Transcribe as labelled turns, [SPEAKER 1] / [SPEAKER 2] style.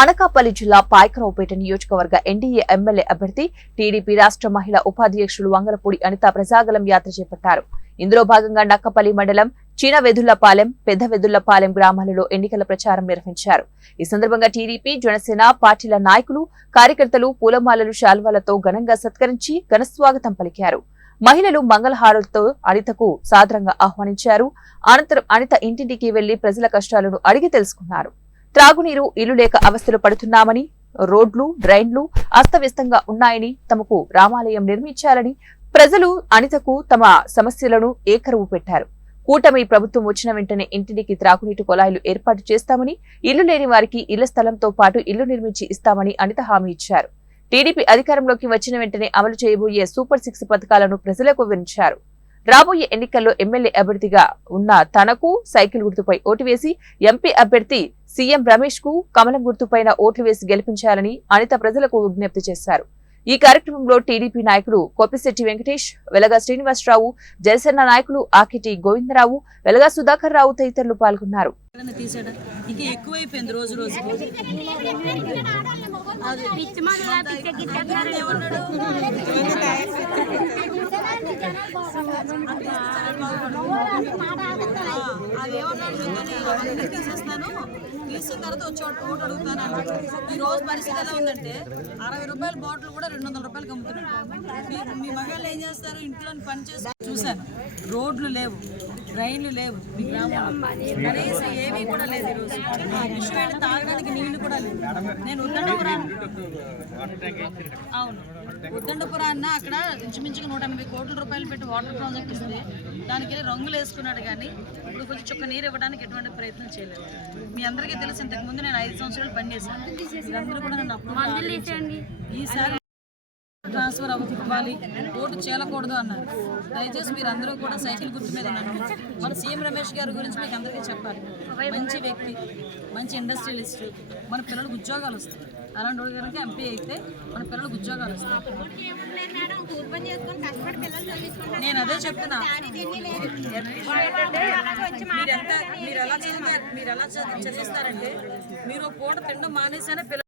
[SPEAKER 1] అనకాపల్లి జిల్లా పాయకరావుపేట నియోజకవర్గ NDA MLA అభ్యర్థి టీడీపీ రాష్ట్ర మహిళా ఉపాధ్యక్షులు వంగలపూడి అనిత ప్రజాగలం యాత్ర చేపట్టారు. ఇందులో భాగంగా నక్కపల్లి మండలం చినవెదుళ్ళపాలెం పెద్ద వెదుళ్ళపాలెం గ్రామాలలో ఎన్నికల ప్రచారం నిర్వహించారు. ఈ సందర్భంగా టీడీపీ జనసేన పార్టీల నాయకులు కార్యకర్తలు పూలమాలలు శాల్వాలతో ఘనంగా సత్కరించి ఘనస్వాగతం పలికారు. మహిళలు మంగళహారులతో అనితకు సాదరంగా ఆహ్వానించారు. అనంతరం అనిత ఇంటింటికి వెళ్ళి ప్రజల కష్టాలను అడిగి తెలుసుకున్నారు. త్రాగునీరు ఇల్లు లేక అవస్థలు పడుతున్నామని రోడ్లు డ్రైన్లు అస్తవ్యస్తంగా ఉన్నాయని తమకు రామాలయం నిర్మించాలని ప్రజలు అనితకు తమ సమస్యలను ఏకరువు పెట్టారు. కూటమి ప్రభుత్వం వచ్చిన వెంటనే ఇంటికి త్రాగునీటి కొలాయిలు ఏర్పాటు చేస్తామని ఇల్లు లేని వారికి ఇళ్ళ స్థలంతో పాటు ఇల్లు నిర్మించి ఇస్తామని అనిత హామీ ఇచ్చారు. టీడీపీ అధికారంలోకి వచ్చిన వెంటనే అమలు చేయబోయే సూపర్ సిక్స్ పథకాలను ప్రజలకు వివరించారు. రాబోయే ఎన్నికల్లో ఎమ్మెల్యే అభ్యర్థిగా ఉన్న తనకు సైకిల్ గుర్తుపై ఓటు వేసి ఎంపీ అభ్యర్థి సీఎం రమేష్కు కమలం గుర్తుపైన ఓట్లు వేసి గెలిపించాలని అనిత ప్రజలకు విజ్ఞప్తి చేశారు. ఈ కార్యక్రమంలో టీడీపీ నాయకులు కోపిశెట్టి వెంకటేష్ వెలగా శ్రీనివాసరావు జనసేన నాయకులు ఆకిటి గోవిందరావు వెలగా సుధాకర్ రావు తదితరులు పాల్గొన్నారు.
[SPEAKER 2] రోజు తీసేస్తాను తీసిన తర్వాత వచ్చి ఒకటి అడుగుతాను ఈ రోజు పరిస్థితి ఎలా ఉందంటే అరవై రూపాయల బాటిల్ కూడా రెండు వందల రూపాయలకి అమ్ముతున్నాడు మీ- మగాళ్ళు ఏం చేస్తారు ఇంట్లో పని చేస్తారు చూశాను రోడ్లు లేవు రైళ్ళు లేవు మీ గ్రామంలో కనీసం ఏమీ కూడా లేదు ఈరోజు విషయం తాగడానికి నీళ్ళు కూడా లేవు నేను ఉద్దండపురం అవును. ఉద్దండపురాన్న అక్కడ ఇంచుమించుగా నూట ఎనభై కోట్ల రూపాయలు పెట్టి వాటర్ ప్రాజెక్ట్ ఇస్తే దానికి రంగులు వేసుకున్నాడు కానీ ఇప్పుడు కొంచెం చుక్క నీరు ఇవ్వడానికి ఎటువంటి ప్రయత్నం చేయలేదు. మీ అందరికీ తెలుసు ఇంతకు ముందు నేను ఐదు సంవత్సరాలు పనిచేశాను కూడా నన్ను అప్పుడు ఈసారి ట్రాన్స్ఫర్ అవ్వకపోవాలి ఓటు చేయకూడదు అన్నారు. దయచేసి మీరు అందరూ కూడా సైకిల్ గుర్తు మీద ఉన్నారు మన సీఎం రమేష్ గారి గురించి మీకు అందరికీ చెప్పాలి. మంచి వ్యక్తి మంచి ఇండస్ట్రియలిస్ట్. మన పిల్లలకు ఉద్యోగాలు వస్తాయి. అలాంటి వాడి కనుక ఎంపీ అయితే మన పిల్లలకు ఉద్యోగాలు వస్తాయి. నేను అదే చెప్తున్నా. మీరు ఎంత మీరు ఎలా మీరు ఎలా చదివిస్తారంటే మీరు పూట తినడం మానేసానే పిల్లలు